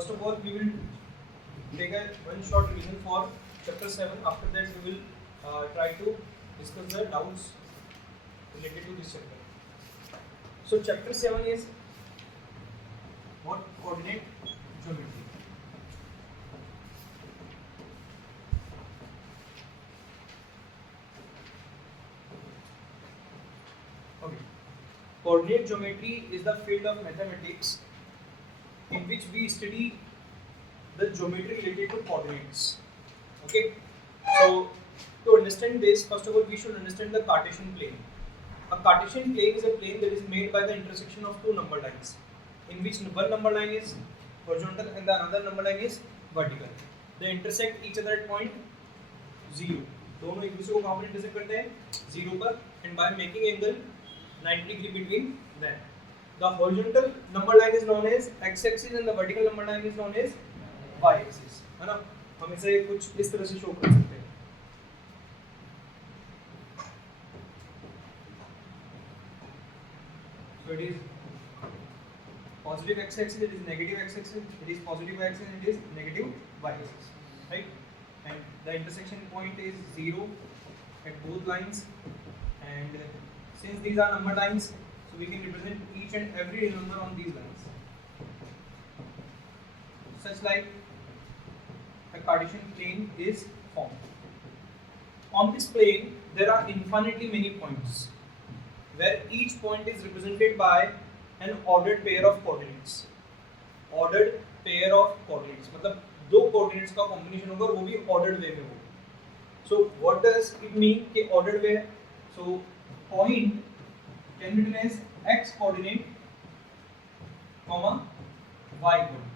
first of all we will take a one short revision for chapter 7. After that we will try to discuss the doubts related to this chapter. So chapter 7 is what? Coordinate geometry. Okay. Coordinate geometry is the field of mathematics in which we study the geometry related to coordinates. Okay. So to understand this, first of all we should understand the Cartesian plane. A Cartesian plane is a plane that is made by the intersection of two number lines, in which one number line is horizontal and the another number line is vertical. They intersect each other at point 0. दोनों एक दूसरे को कहाँ पर intersect करते हैं? 0 पर, and by making angle 90 degree between them. The horizontal number line is known as x-axis and the vertical number line is known as y-axis. है ना? हम इसे कुछ इस तरह से शो कर सकते हैं. So it is positive x-axis, it is negative x-axis, it is positive y-axis, and it is negative y-axis, right? And the intersection point is 0 at both lines, and since these are number lines, so we can represent each and every number on these lines, such like a Cartesian plane is formed. On this plane, there are infinitely many points, where each point is represented by an ordered pair of coordinates. Ordered pair of coordinates मतलब दो coordinates का combination होगा और वो भी ordered way में होगा. So what does it mean कि ordered way? So point can be written as x coordinate, comma y coordinate.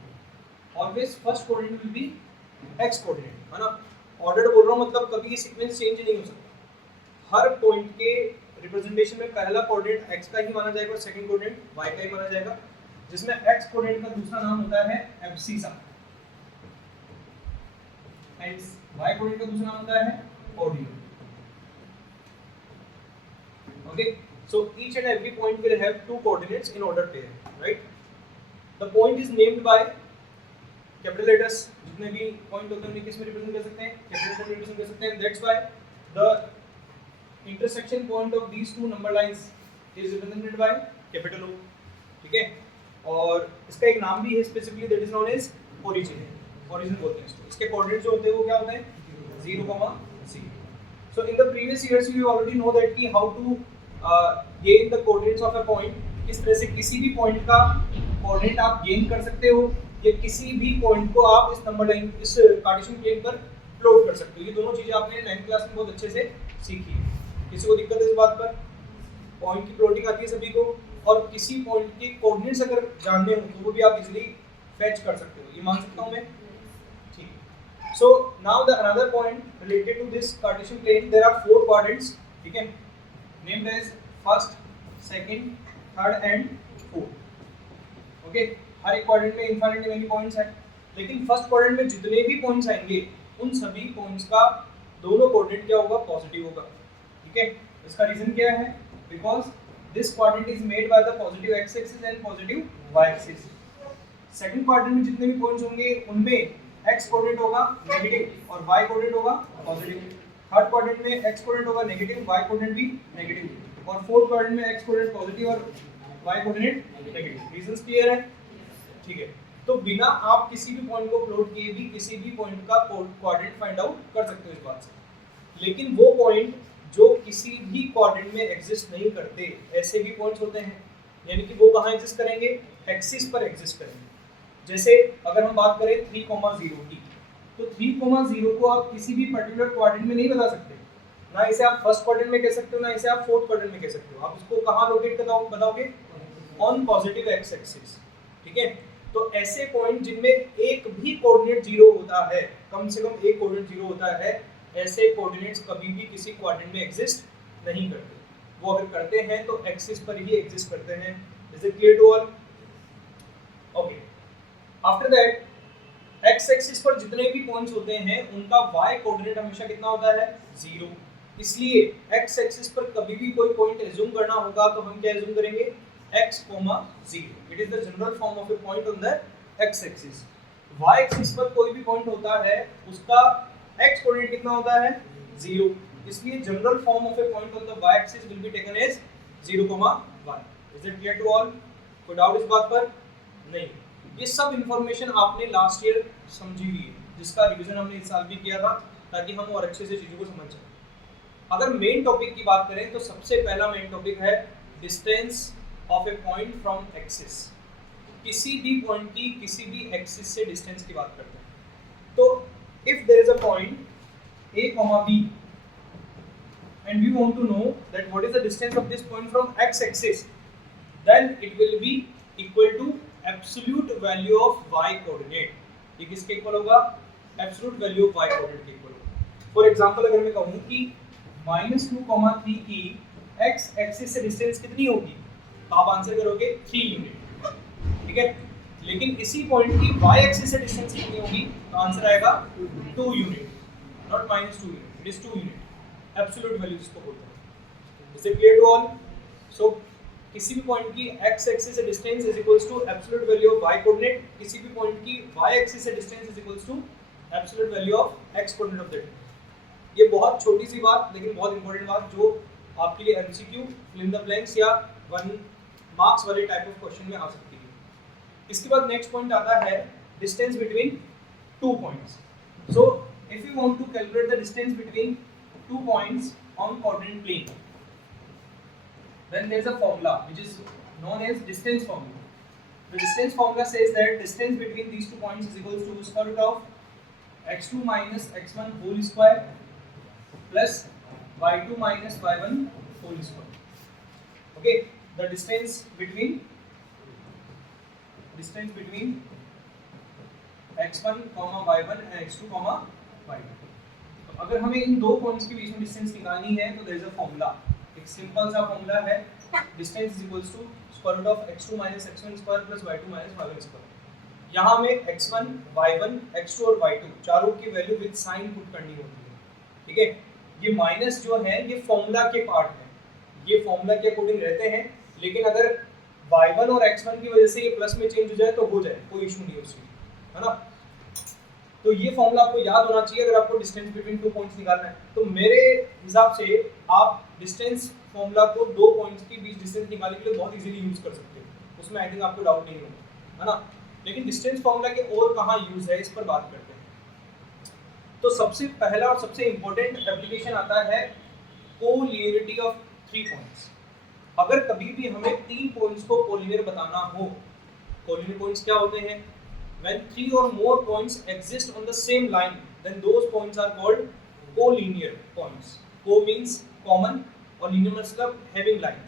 Always first coordinate will be x coordinate, है ना? Ordered बोल रहा हूँ मतलब कभी ये sequence change नहीं हो सकता. हर point के रिप्रेजेंटेशन में पहला कोऑर्डिनेट x का ही माना जाएगा और सेकंड कोऑर्डिनेट y का ही माना जाएगा, जिसमें x कोऑर्डिनेट का दूसरा नाम होता है एब्सिसा एंड y कोऑर्डिनेट का दूसरा नाम होता है ordinate. Okay, so each and every point will have two coordinates in order pair, right? The point is named by capital letters. जितने भी पॉइंट होते हैं उन्हें किस में रिप्रेजेंट कर सकते हैं? कैपिटल लेटर में रिप्रेजेंट कर सकते हैं. That's why the intersection point of these two number lines is represented by capital O. ठीक है, और इसका एक नाम भी है specifically, that is known as origin. origin बोलते हैं इसको. इसके कोऑर्डिनेट जो होते हैं वो क्या होते हैं? 0, 0. So in the previous years you already know that कि how to gain the coordinates of a point. किस तरह से किसी भी पॉइंट का कोऑर्डिनेट आप गेन कर सकते हो या किसी भी पॉइंट को आप इस नंबर लाइन इस कार्टेशियन प्लेन पर प्लॉट कर सकते हो. ये दोनों चीजें आपने 9th क्लास में बहुत अच्छे से सीखी है. किसी को दिक्कत है इस बात पर? पॉइंट की प्लॉटिंग आती है सभी को, और किसी पॉइंट के कोऑर्डिनेट्स अगर जानने हो तो वो भी आप इजीली फेच कर सकते हो. ये मान सकता हूं मैं, ठीक है. So now the another point related to this Cartesian plane, there are 4 coordinates, ठीक है, named as first, second, third and fourth. Okay, हर एक कोऑर्डिनेट में इनफिनिटली मेनी पॉइंट्स हैं, लेकिन फर्स्ट कोऑर्डिनेट में जितने भी पॉइंट्स आएंगे उन सभी पॉइंट्स का दोनों कोऑर्डिनेट क्या होगा? पॉजिटिव होगा. Okay, इसका रीजन क्या है? Because this coordinate is made by the positive x-axis and positive y-axis. Second coordinate में जितने भी points होंगे उनमें x coordinate होगा नेगेटिव और y coordinate होगा पॉजिटिव. थर्ड coordinate में x coordinate होगा नेगेटिव, y coordinate भी नेगेटिव, और फोर्थ coordinate में x coordinate पॉजिटिव और y coordinate negative. Reasons clear है? ठीक है. तो बिना आप किसी भी पॉइंट को प्लॉट किए भी किसी भी पॉइंट का कोऑर्डिनेट फाइंड आउट कर सकते हो इस बात से. लेकिन वो पॉइंट जो किसी भी कोऑर्डिनेट में एग्जिस्ट नहीं करते, ऐसे भी पॉइंट्स होते हैं, यानी कि वो कहाँ एग्जिस्ट करेंगे? एक्सिस पर एग्जिस्ट करेंगे. जैसे अगर हम बात करें 3,0 की, तो 3,0 को आप किसी भी पर्टिकुलर कोऑर्डिनेट में नहीं बता सकते. ना इसे आप फर्स्ट कोऑर्डिनेट में कह सकते हो, ना इसे आप फोर्थ कोऑर्डिनेट में कह सकते हो. आप इसको कहाँ लोकेट बताओगे? On positive x axis. ठीक है, तो ऐसे पॉइंट जिनमें एक भी कोऑर्डिनेट 0 होता है, कम से कम एक कोऑर्डिनेट 0 होता है, ऐसे कोऑर्डिनेट्स कभी भी किसी कोऑर्डिनेट में एग्जिस्ट नहीं करते. वो अगर करते हैं तो एक्सिस पर ही एग्जिस्ट करते हैं. Is it clear to all? Okay, after that x axis पर जितने भी पॉइंट्स होते हैं उनका वाई कोऑर्डिनेट हमेशा कितना होता है? 0. इसलिए एक्स एक्सिस पर कभी भी कोई पॉइंट एज्यूम करना होगा तो हम क्या एज्यूम करेंगे? x, 0. It is the general form of a point on the x axis. y axis पर कोई भी पॉइंट होता है उसका x कोऑर्डिनेट कितना होता है 0, इसलिए general form of a point on the y axis will be taken as 0, 1. Is it clear to all? कोई डाउट इस बात पर? नहीं. ये सब इंफॉर्मेशन आपने लास्ट ईयर समझी हुई है, जिसका रिवीजन हमने इस साल भी किया था ताकि हम और अच्छे से चीज़ों को समझ सकें. अगर मेन टॉपिक की बात करें तो सबसे पहला मेन टॉपिक है distance of a point from axis. किसी भी पॉइंट की किसी भी एक्सिस से डिस्टेंस की बात करते हैं. तो if there is a point a, b and we want to know that what is the distance of this point from x axis, then it will be equal to absolute value of y coordinate. ये किसके equal होगा? absolute value of y coordinate के equal होगा. For example अगर मैं कहूँ कि -2, 3 की x एक्सिस से डिस्टेंस कितनी होगी, तो आप आंसर करोगे 3 यूनिट. ठीक है. लेकिन इसी पॉइंट की y एक्सिस से डिस्टेंस कितनी होगी, तो आंसर आएगा 2 unit, not -2 unit, it is 2 unit. Absolute value जिसको बोलते हैं. Is it clear to all? So किसी भी पॉइंट की x एक्सिस से distance is equals to absolute value of y coordinate, किसी भी पॉइंट की y एक्सिस से distance is equals to absolute value of x coordinate of that. ये बहुत छोटी सी बात लेकिन बहुत इंपॉर्टेंट बात जो आपके लिए MCQ, fill in the blanks या 1 मार्क्स वाले टाइप ऑफ क्वेश्चन में आ सकती है. इसके बाद नेक्स्ट पॉइंट आता है distance between two points. So if you want to calculate the distance between two points on coordinate plane, then there is a formula which is known as distance formula. The distance formula says that distance between these 2 points is equals to square root of x2 minus x1 whole square plus y2 minus y1 whole square. Okay, the distance between x1 comma y1 and x2 comma y2. अगर हमें इन दो points के बीच में distance निकालनी है तो there is a formula. एक simple सा फॉर्मूला है, distance is equals to square root of x2 minus x1 square plus y2 minus y1 square. यहाँ हमें x1, y1, x2 और y2 चारों की वैल्यू विद साइन पुट करनी होती है. ठीक है. ये माइनस जो है ये फॉर्मूला के पार्ट है, ये फॉर्मूला के अकॉर्डिंग रहते हैं, लेकिन अगर y1 और x1 की वजह से ये प्लस में चेंज हो जाए तो हो जाए, कोई इशू नहीं है उसमें, है ना. तो ये फॉर्मूला आपको याद होना चाहिए अगर आपको डिस्टेंस बिटवीन टू पॉइंट्स निकालना है. तो मेरे हिसाब से आप डिस्टेंस फॉर्मूला को दो पॉइंट्स के बीच डिस्टेंस निकालने के लिए बहुत इजीली यूज कर सकते हो, उसमें आई थिंक आपको डाउट नहीं होगा, है ना. लेकिन डिस्टेंस फॉर्मूला के और कहाँ यूज है इस पर बात करते हैं. तो सबसे पहला और सबसे इंपॉर्टेंट एप्लीकेशन आता है कोलिनियरिटी ऑफ 3 पॉइंट्स. अगर कभी भी हमें 3 पॉइंट्स को कोलिनियर बताना हो, कोलिनियर पॉइंट्स क्या होते हैं? When 3 or more points exist on the same line, then those points are called collinear points. Co means common और linear मतलब having line.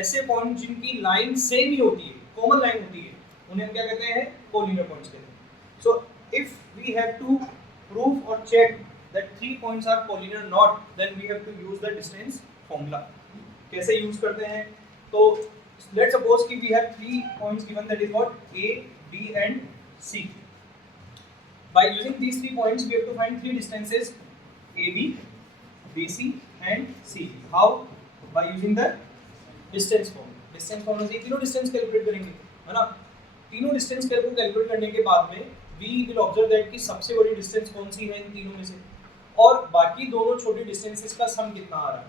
ऐसे पॉइंट जिनकी लाइन सेम ही होती है, कॉमन लाइन होती है, उन्हें हम क्या कहते हैं? collinear points कहते हैं. So if we have to prove or check that 3 points are collinear or not, then we have to use the distance formula. कैसे यूज करते हैं? तो let's suppose कि we have 3 points given, that is what A, B and C. By using these 3 points, we have to find 3 distances AB, BC, and CB. How? By using the distance formula. Distance formula से तीनों distance calculate करेंगे, है ना. तीनों distance calculate करने के बाद में we will observe that कि सबसे बड़ी distance कौन सी है इन तीनों में से, और बाकी दोनों छोटी distances का सम कितना आ रहा है.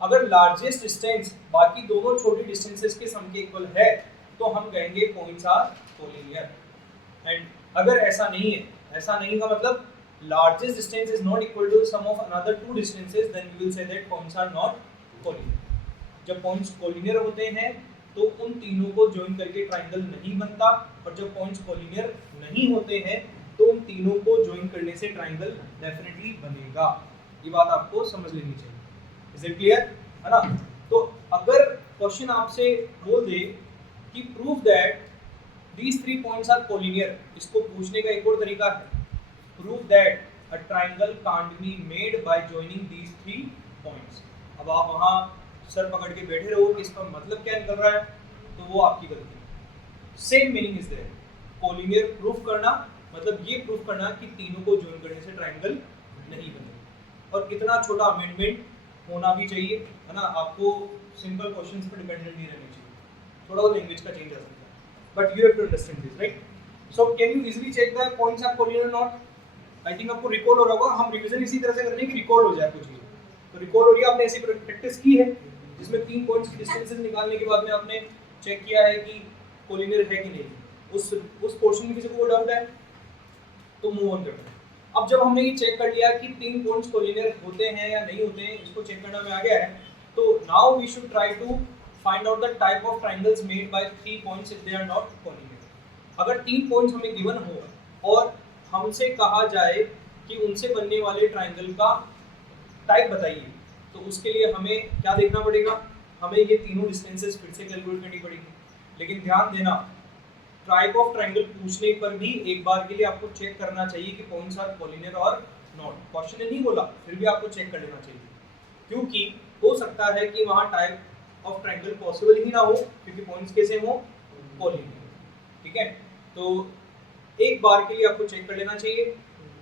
अगर largest distance बाकी दोनों छोटी distances के सम के इक्वल है तो हम कहेंगे points are collinear. एंड अगर ऐसा नहीं है, ऐसा नहीं का मतलब largest distance is not equal to the sum of another 2 distances, then we will say that points are not collinear. जब points collinear होते हैं तो उन तीनों को join करके triangle नहीं बनता, और जब points collinear नहीं होते हैं तो उन तीनों को join करने से triangle definitely बनेगा. ये बात आपको समझ लेनी चाहिए. Is it clear? है ना. तो अगर क्वेश्चन आपसे बोल दे कि prove that these 3 points are collinear, इसको पूछने का एक और तरीका है, prove that a triangle can't be made by joining these 3 points. अब आप वहाँ सर पकड़ के बैठे रहो कि इसका मतलब क्या निकल रहा है, तो वो आपकी गलती है. Same meaning is there. Collinear proof करना मतलब ये प्रूफ करना कि तीनों को ज्वाइन करने से ट्रायंगल नहीं बनेगा. और कितना छोटा अमेंडमेंट होना भी चाहिए, है ना. आपको सिंपल क्वेश्चंस पर डिपेंडेंट नहीं रहना चाहिए, थोड़ा लैंग्वेज का चेंज आ सकता है, but you have to understand this, right. So can you easily check the points are collinear और नॉट? आई थिंक आपको रिकॉल हो रहा होगा, हम रिवीजन इसी तरह से करने की रिकॉल हो जाए कुछ भी। तो रिकॉल हो रही है, आपने ऐसी प्रैक्टिस की है जिसमें 3 पॉइंट्स की डिस्टेंसेस निकालने के बाद में आपने चेक किया है कि कोलिनियर है कि नहीं। उस पोर्शन में किसी को डाउट है तो मूव ऑन करते हैं। अब जब हमने ये चेक कर लिया कि 3 पॉइंट्स कोलिनियर होते हैं या नहीं होते हैं, इसको चेक करना में आ गया है, तो now we should try to find out the type of triangles made by 3 points if they are not collinear. अगर 3 पॉइंट्स हमें गिवन हो और हमसे कहा जाए कि उनसे बनने वाले ट्रायंगल का टाइप बताइए, तो उसके लिए हमें क्या देखना पड़ेगा? हमें ये तीनों डिस्टेंसेस फिर से कैलकुलेट करनी पड़ेगी। लेकिन ध्यान देना, टाइप ऑफ ट्रायंगल पूछने पर भी एक बार के लिए आपको चेक करना चाहिए कि पॉइंट्स आर कोलिनियर और नॉट। क्वेश्चन ने नहीं बोला, फिर भी आपको चेक कर लेना चाहिए, क्योंकि हो सकता है कि वहाँ टाइप ऑफ ट्रायंगल पॉसिबल ही ना हो, क्योंकि पॉइंट्स कैसे हो? कोलिनियर। ठीक है, तो एक बार के लिए आपको चेक कर लेना चाहिए।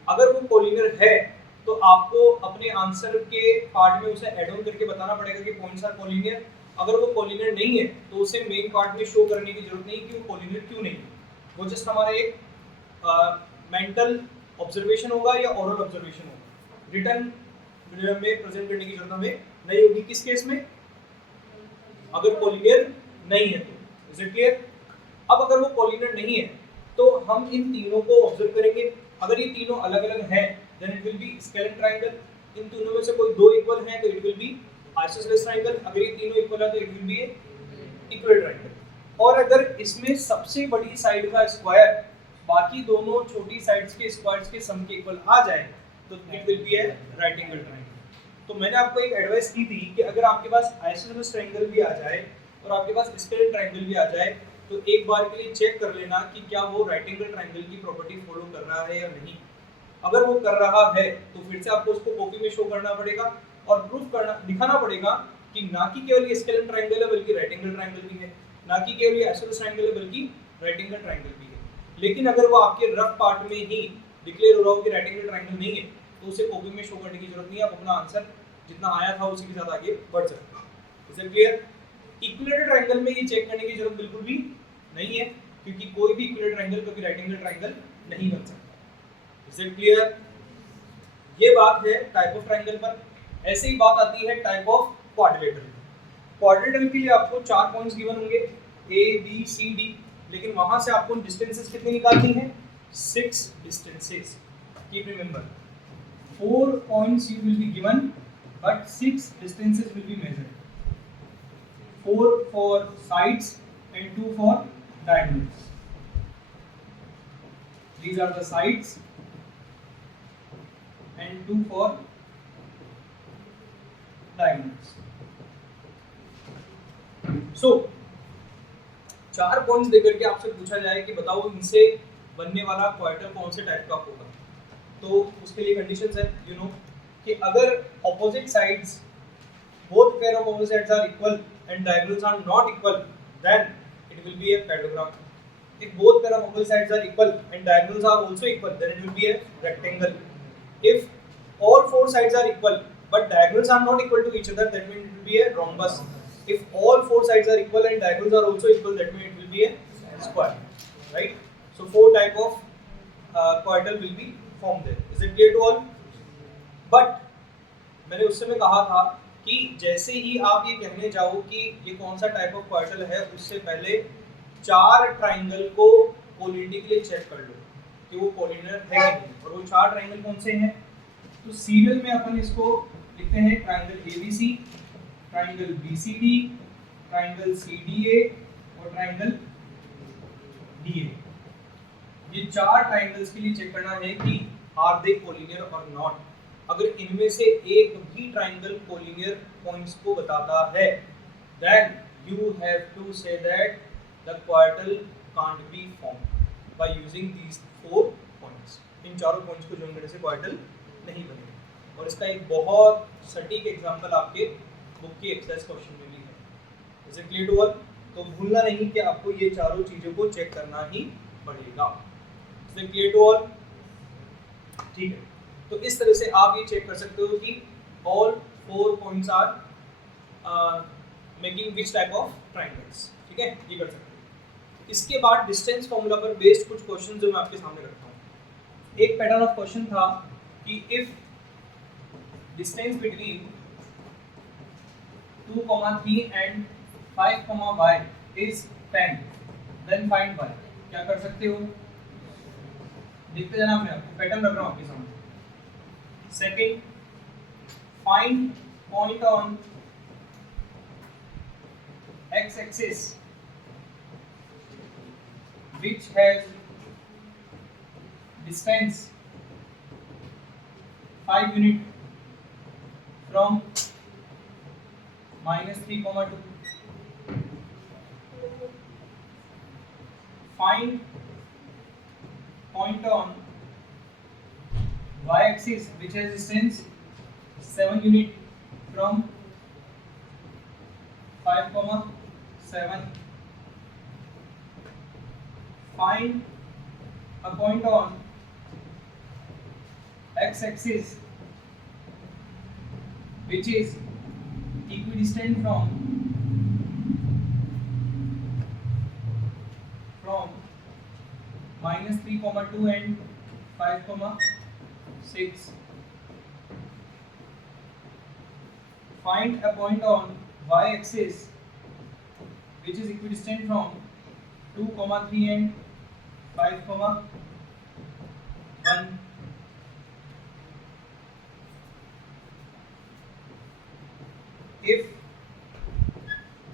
अगर वो कोलिनियर है तो आपको अपने आंसर के पार्ट में उसे ऐड ऑन करके बताना पड़ेगा कि पॉइंट्स आर कोलिनियर। अगर वो कोलिनियर नहीं है तो उसे मेन पार्ट में शो करने की जरूरत नहीं कि वो कोलिनियर क्यों नहीं है। वो जस्ट हमारा एक मेंटल ऑब्जर्वेशन होगा या ओरल ऑब्जर्वेशन होगा, रिटर्न में प्रेजेंट करने की जरूरत हमें नहीं होगी। किस केस में? अगर कोलिनियर नहीं है तो। Is it clear? अब अगर वो कोलिनियर नहीं है तो हम इन तीनों को ऑब्जर्व करेंगे। अगर ये तीनों अलग अलग हैं then it will be scalene triangle. इन तीनों में से कोई दो इक्वल हैं तो it will be isosceles triangle. अगर ये तीनों इक्वल है तो it will be equal triangle. और अगर इसमें सबसे बड़ी साइड का स्क्वायर बाकी दोनों छोटी साइड्स के स्क्वायर्स के सम के इक्वल आ जाए तो it will B A right angle triangle. तो मैंने आपको एक एडवाइस की थी कि अगर आपके पास आइसोसेलेस ट्रायंगल भी आ जाए और आपके पास स्केलेन ट्रायंगल भी आ जाए तो एक बार के लिए चेक कर लेना कि क्या वो राइट एंगल ट्रायंगल की प्रॉपर्टी फॉलो कर रहा है या नहीं। अगर वो कर रहा है तो फिर से आपको उसको कॉपी में शो करना पड़ेगा और प्रूफ करना, दिखाना पड़ेगा कि ना कि केवल ये स्केलेन ट्रायंगल है बल्कि राइट एंगल ट्रायंगल भी है, ना कि केवल ये आइसोसेलेस ट्रायंगल है बल्कि राइट एंगल ट्रायंगल भी है। लेकिन अगर वो आपके रफ पार्ट में ही डिक्लेयर हो रहा हो कि राइट एंगल ट्रायंगल नहीं है तो उसे कॉपी में शो करने की जरूरत नहीं है। आप अपना आंसर जितना आया था उसी के साथ आगे बढ़ सकते हैं। Is it clear? Equilateral triangle में ये चेक करने की जरूरत बिल्कुल भी नहीं है, क्योंकि कोई भी इक्विलेटरल ट्रायंगल कभी राइट एंगल ट्रायंगल नहीं बन सकता। Is it clear? ये बात है टाइप ऑफ ट्रायंगल पर। ऐसे ही बात आती है टाइप ऑफ क्वाड्रिलेटरल। क्वाड्रिलेटरल के लिए आपको 4 पॉइंट्स गिवन होंगे ए बी सी डी, लेकिन वहां से आपको डिस्टेंसेस कितनी निकालनी है? 6 distances. Keep remember 4 points you will be given but 6 distances will be measured, 4 for sides and 2 for diagonals. These are the sides and 2 for diagonals. So 4 points देकर के आपसे पूछा जाए कि बताओ इनसे बनने वाला क्वाड्रेटर कौन से टाइप का होगा, तो उसके लिए कंडीशंस है यू नो कि अगर opposite sides both pair of opposite sides are equal and diagonals are not equal, then it will be a parallelogram. If both pair of opposite sides are equal and diagonals are also equal, then it will be a rectangle. If all 4 sides are equal but diagonals are not equal to each other, that means it will be a rhombus. If all 4 sides are equal and diagonals are also equal, that means it will be a square, right? So 4 type of quadrilateral will be formed there. Is it clear to all? But मैंने उस समय कहा था कि जैसे ही आप ये कहने जाओ कि ये कौन सा टाइप ऑफ क्वाड्रिलेटरल है, उससे पहले 4 ट्राइंगल को कोलिनिटी के लिए चेक कर लो कि वो कोलिनियर है कि नहीं। और वो 4 ट्राइंगल कौन से हैं? तो सीरियल में अपन इसको लिखते हैं triangle ABC, triangle BCD, triangle CDA और ट्राइंगल डीए। ये 4 ट्राइंगल्स के लिए चेक करना है कि आर दे कोलिनियर और नॉट। अगर इनमें से एक भी ट्राइंगल कोलिनियर पॉइंट्स को बताता है, then you have to say that the quadrilateral can't be formed by using these 4 points. इन चारों पॉइंट्स को ज्वाइन करने से क्वाड्रिलेटरल नहीं बनेगा। और इसका एक बहुत सटीक एग्जांपल आपके बुक की एक्सरसाइज क्वेश्चन में भी है। Is it clear to all? तो भूलना नहीं कि आपको ये चारों चीजों को चेक करना ही पड़ेगा। Is it clear to all? ठीक है, तो इस तरह से आप ये चेक कर सकते हो कि all 4 points are making which type of triangles। ठीक है, ये कर सकते हो। इसके बाद डिस्टेंस फॉर्मूला पर बेस्ड कुछ क्वेश्चन जो मैं आपके सामने रखता हूँ। एक पैटर्न ऑफ क्वेश्चन था कि if distance between 2, 3 and 5, y is 10 then find y। क्या कर सकते हो, देखते जाना, मैं आपको पैटर्न रख रहा हूँ आपके सामने। Second, find point on x axis which has distance 5 unit from -3, 2. Find point on y axis which has distance 7 unit from 5, 7. Find a point on x axis which is equidistant from -3, 2 and 5, 6. Find a point on y axis which is equidistant from 2, 3 and 5, 1. If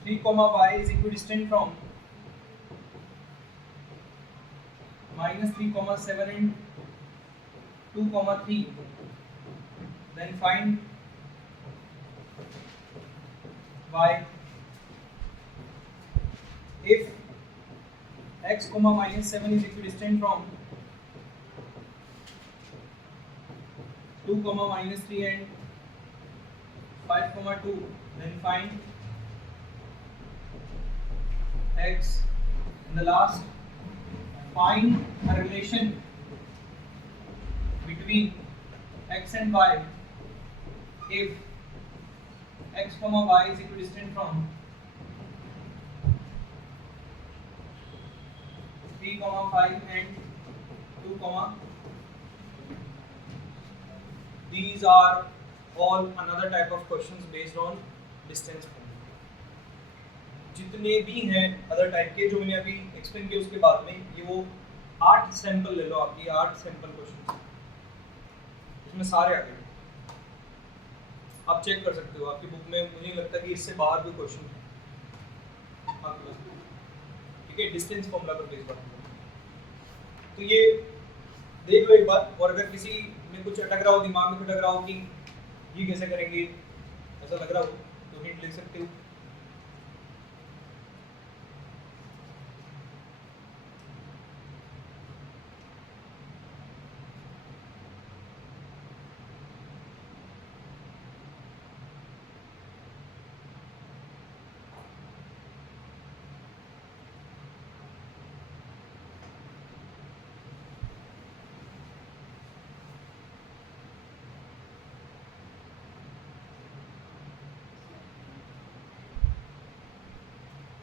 3, y is equidistant from -3, 7 and 2, 3, then find y. If x, -7 is equidistant from 2, -3 and 5, 2, then find x. And the last, find a relation between x and y if x, y is equidistant from 3, 5 and 2, these are all another type of questions based on distance formula. जितने भी हैं other type के जो मैंने अभी explain किए उसके बाद में, ये वो 8 सैंपल ले लो, आपकी 8 सैंपल क्वेश्चन, इसमें सारे आ गए, आप चेक कर सकते हो आपकी बुक में। मुझे नहीं लगता कि इससे बाहर कोई क्वेश्चन है, ठीक है, डिस्टेंस फॉर्मूला पर बेस्ड बात। तो ये देख लो एक बार, और अगर किसी में कुछ अटक रहा हो, दिमाग में खटक रहा हो कि ये कैसे करेंगे, ऐसा लग रहा हो तो हिंट ले सकते हो।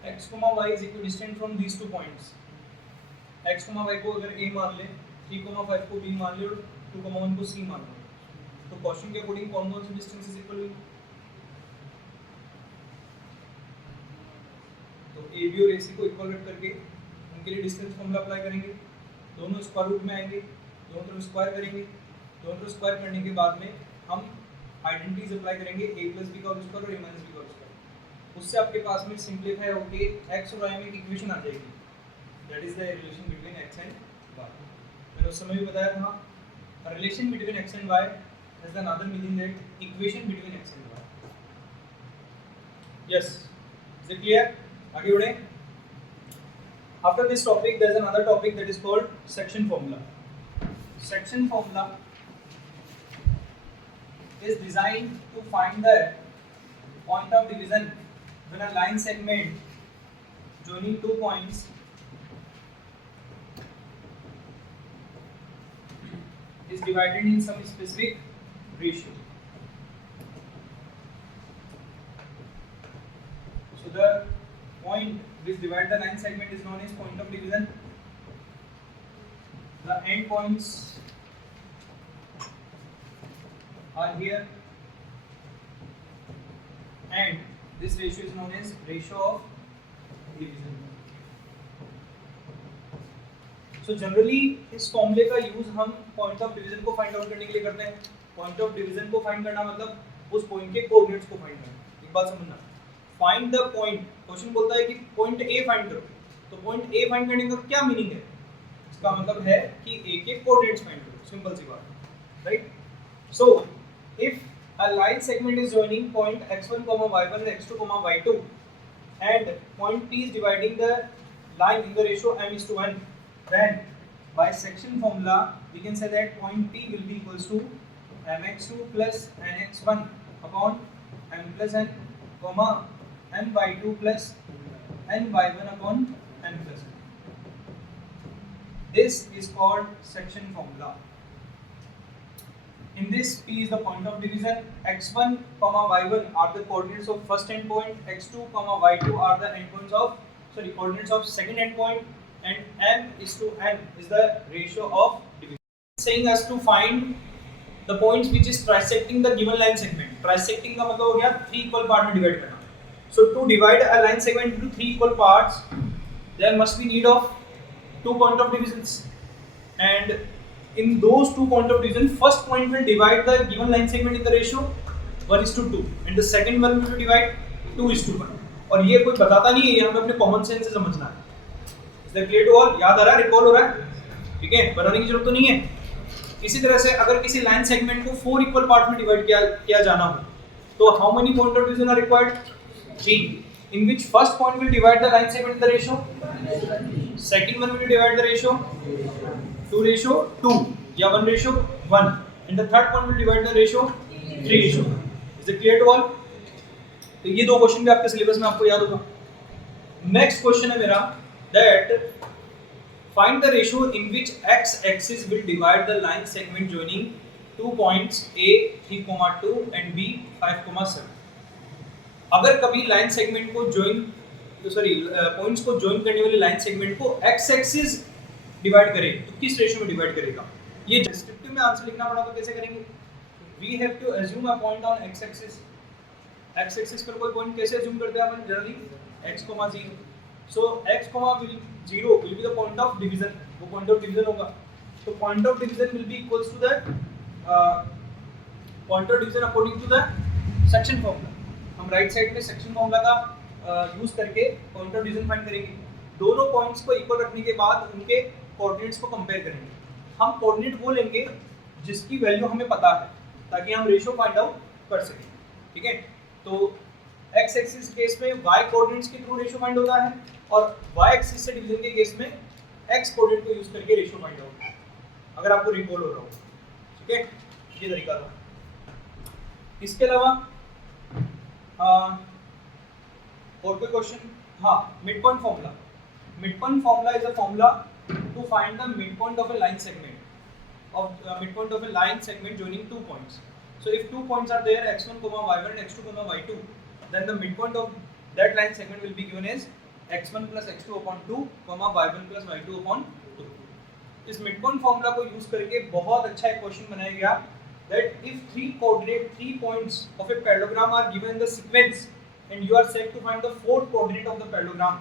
x, y is equidistant from these 2 points. x, y को अगर a मान ले, 3, 5 को b मान ले और 2, 1 को c मान ले, तो क्वेश्चन के अकॉर्डिंग कौन कौन से डिस्टेंसेस इक्वल हुई? तो a, b और ac को इक्वल रख करके उनके लिए डिस्टेंस फॉर्मूला अप्लाई करेंगे, दोनों स्क्वायर रूट में आएंगे, दोनों तरफ स्क्वायर करेंगे, दोनों तरफ स्क्वायर करने के बाद में हम आइडेंटिटीज अप्लाई करेंगे, a + b का होल स्क्वायर और a - b का होल स्क्वायर। उससे आपके पास में सिंपलीफाई होके x और y में एक इक्वेशन आ जाएगी, that is the relation between x and y। मैंने उस समय भी बताया था, relation between x and y has another meaning that equation between x and y। Yes, is it clear? आगे बढ़े। After this topic there is another topic that is called section formula. Section formula is designed to find the point of division when a line segment joining 2 points is divided in some specific ratio. So the point point which divide the line segment is known as point of division. The end points are here and this ratio is known as ratio of division. So generally इस फॉर्मूले का use हम point of division को find out करने के लिए करते हैं. पॉइंट ऑफ डिवीजन को फाइंड करना मतलब उस पॉइंट के कोऑर्डिनेट्स को फाइंड करना. एक बात समझना, फाइंड द पॉइंट, क्वेश्चन बोलता है कि पॉइंट ए फाइंड करो, तो पॉइंट ए फाइंड करने का क्या मीनिंग है? इसका मतलब है कि ए के कोऑर्डिनेट्स फाइंड करो, सिंपल सी बात, right? So if a line segment is joining point x1, y1 and x2, y2 and point P is dividing the line in the ratio m:1, then by section formula we can say that point P will be equals to mx2 plus nx1 upon m plus n, comma my2 plus ny1 upon m plus n. This is called section formula. In this, P is the point of division. X1, y1 are the coordinates of first endpoint. X2, y2 are the coordinates of second endpoint. And m is to n is the ratio of division. Saying us to find the points which is trisecting the given line segment. Trisecting का मतलब हो गया 3 equal part में divide करना. So to divide a line segment into 3 equal parts, there must be need of 2 point of divisions. And in those 2 point of division, first point will divide the given line segment in the ratio 1:2 and the second one will divide 2:1. और ये कोई बताता नहीं है, ये हमें अपने common sense से समझना है. Is that clear to all? याद आ रहा है, रिकॉल हो रहा है, ठीक है, बनाने की जरूरत तो नहीं है. इसी तरह से अगर किसी लाइन सेगमेंट को 4 इक्वल पार्ट में डिवाइड किया जाना हो, तो how many point of division are required? 3, in which first point will divide the line segment in the ratio, second one will divide the ratio 2:2 या 1:1 and the third one will divide the ratio 3:1. Is it clear to all? तो ये 2 question भी आपके syllabus में आपको याद होगा. Next question है मेरा that find the ratio in which x axis will divide the line segment joining 2 points A 3,2 and B 5,7. अगर कभी लाइन सेगमेंट को पॉइंट्स को जॉइन करने वाली लाइन सेगमेंट को x एक्सिस डिवाइड करे तो किस रेशियो में डिवाइड करेगा? ये डिस्क्रिप्टिव में आंसर लिखना पड़ा तो कैसे करेंगे? We have to assume a point on x axis. x axis पर कोई पॉइंट कैसे अज्यूम करते हैं अपन जनरली? x, 0. सो x, 0 will be the point of division. वो point of division होगा. तो point of division will be equals to the point of division according to the section formula. हम राइट साइड में सेक्शन फॉर्मूला का use करके point of division find करेंगे. दोनों points को इक्वल रखने के बाद उनके कोऑर्डिनेट्स को कंपेयर करेंगे. हम कोऑर्डिनेट वो लेंगे जिसकी वैल्यू हमें पता है ताकि हम रेशियो फाइंड आउट कर सकें, ठीक है? तो x एक्सिस केस में y कोऑर्डिनेट्स के थ्रू रेशियो फाइंड होता है और y एक्सिस से डिवीजन के केस में x कोऑर्डिनेट को यूज करके रेशियो फाइंड आउट, अगर आपको रिकॉल हो रहा हो, ठीक है? ये तरीका था. इसके अलावा और कोई क्वेश्चन? हाँ, mid point formula. Mid point formula is a formula to find the mid point of a line segment joining 2 points. So if 2 points are there, x1, y1 and x2, y2, then the midpoint of that line segment will be given as x1 plus x2 upon 2, y1 plus y2 upon 2. इस midpoint formula को use करके बहुत अच्छा एक question बनाया गया that if 3 points of a parallelogram are given in the sequence and you are said to find the 4th coordinate of the parallelogram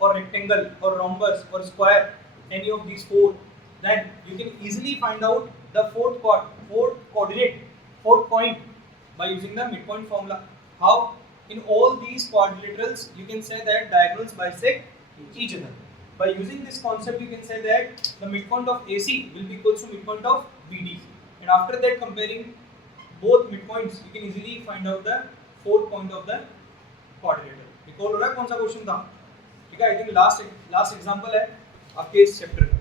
or rectangle or rhombus or square, any of these 4, then you can easily find out the fourth point by using the midpoint formula. How? In all these quadrilaterals you can say that diagonals bisect each other. By using this concept you can say that the midpoint of AC will be equal to midpoint of BD, and after that comparing both midpoints you can easily find out the fourth point of the quadrilateral. Recall हो रहा है कौन सा question था? ठीक है, I think last example है आपके इस चैप्टर का.